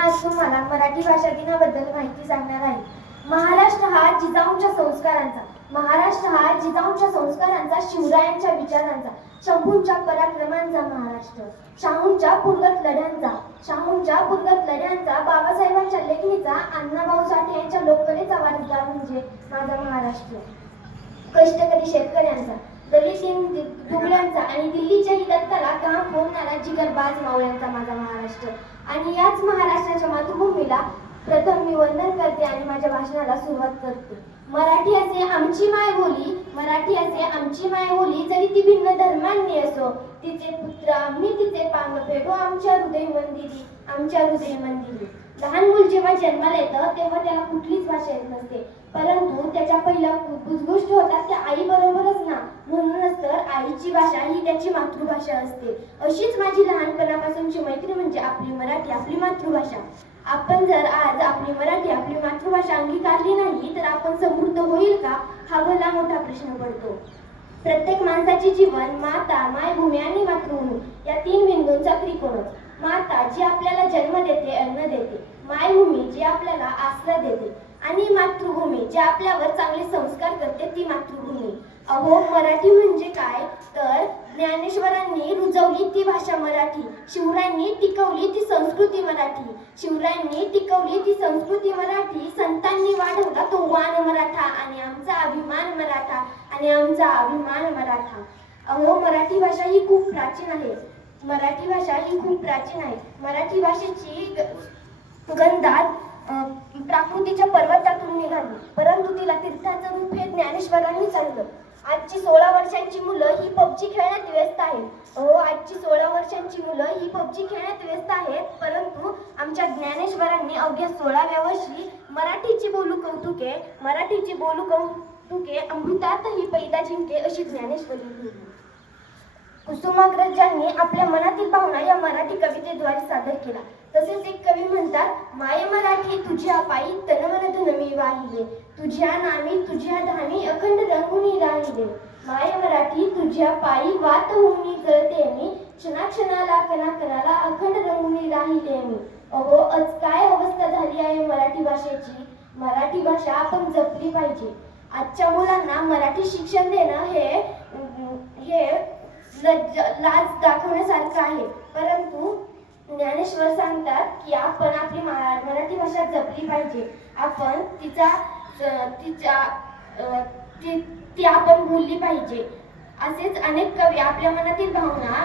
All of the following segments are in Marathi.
आज तुम्हाला मराठी भाषा दिनाबद्दल माहिती सांगणार आहे. महाराष्ट्र हा जिजाऊंच्या संस्कारांचा, शिवरायांच्या विचारांचा, शंभूंच्या पराक्रमांचा महाराष्ट्र, शाहूंच्या पुरगत लढ्यांचा, बाबासाहेबांच्या लेखणीचा, अण्णाभाऊ साठे यांच्या लोककलेचा वारसदार म्हणजे माझा महाराष्ट्र. कष्टकरी शेतकऱ्यांचा, दलित दुबळ्यांचा आणि दिल्लीच्या हिताला काम फोडणारा जिगरबाज मावळ्यांचा माझा महाराष्ट्र. आणि याच महाराष्ट्राच्या मातृभूमीला प्रथम मी वंदन करते आणि माझ्या भाषणाला सुरुवात करते. मराठी असे आमची मायबोली, जरी ती भिन्न धर्मांनी असो, तिचे पुत्र आम्ही तिचे पांग फेडू आमच्या हृदय मंदिरी. लहान मूल जेव्हा जन्माला येतं तेव्हा त्याला कुठलीच भाषा येत नसते, परंतु त्याच्या पहिल्या गोष्टी होतात त्या आई बरोबरच ना. म्हणूनच तर आईची भाषा ही त्याची मातृभाषा असते. अशीच माझी लहानपणापासूनची मैत्री म्हणजे आपली मराठी, आपली मातृभाषा. आपण जर आज आपली मराठी, आपली मातृभाषा अंगीकारली नाही तर आपण समृद्ध होईल का, हा भला मोठा प्रश्न पडतो. प्रत्येक माणसाचे जीवन माता, मायभूमी आणि मातृभूमी या तीन बिंदूंचा त्रिकोणच. माता जी आपल्याला जन्म देते, अन्न देते, मायभूमी जी आपल्याला आसरा देते आणि मातृभूमी जी आपल्यावर चांगले संस्कार करते ती मातृभूमी. अहो, मराठी म्हणजे काय तर ज्ञानेश्वरांनी रुजवली ती भाषा मराठी, शिवरायांनी टिकवली ती संस्कृती मराठी, संतांनी वाढवला तो वाण मराठा आणि आमचा अभिमान मराठा. अहो, मराठी भाषा ही खूप प्राचीन आहे. मराठी भाषेची गंधात प्राकृतीच्या पर्वतातून निघाली, परंतु तिला तीर्थाचं रूप हे ज्ञानेश्वरांनी चाललं. आजची 16 वर्षांची मुलं ही पबजी खेळण्यात व्यस्त आहेत. परंतु आमच्या ज्ञानेश्वरांनी अवघ्या 16व्या वर्षी मराठीची बोलू कौतुके अमृतातही पैदा जिंके अशी ज्ञानेश्वरी लिहिली. कुसुमाग्रजांनी आपल्या मनातील भावना या मराठी कवितेद्वारे सादर केला. तसेच एक कवी म्हणतात, माय मराठी तुझ्या पायी तनमन धन मी वाहिले, तुझ्या नामी तुझ्या धामी अखंड रंगुनी राहिले. माय मराठी तुझ्या पायी वात होऊनी जळते मी, क्षणाक्षणाला कणाकणाला अखंड रंगुनी राहिले मी. अहो, आज काय अवस्था झाली आहे मराठी भाषेची. मराठी भाषा आपण जपली पाहिजे. आजच्या मुलांना मराठी शिक्षण देणं हे लाज दाखवण्यासारखं आहे, परंतु ज्ञानेश्वर सांगतात की आपण आपली मराठी भाषा जपली पाहिजे. आपण ती आपण बोलली पाहिजे. असेच अनेक कवी आपल्या मनातील भावना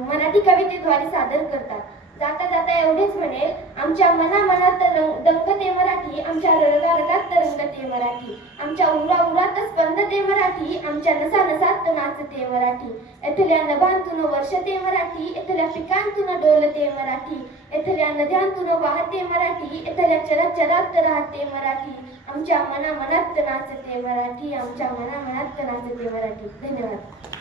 मराठी कवितेद्वारे सादर करतात. जाता जाता एवढेच म्हणेल, आमच्या मनामनात दंगते मराठी, आमच्या रगारगात तरंगते मराठी, आमच्या उराउरात स्पंदते मराठी, आमच्या नसानसात नाचते मराठी. इथल्या नभांतून वर्षते मराठी, इथल्या पिकांतून डोलते मराठी, इथल्या नद्यांतून वाहते मराठी, इथल्या चराचरात राहते मराठी. आमच्या मनामनात नाचते मराठी, आमच्या मनामनात नाचते मराठी. धन्यवाद.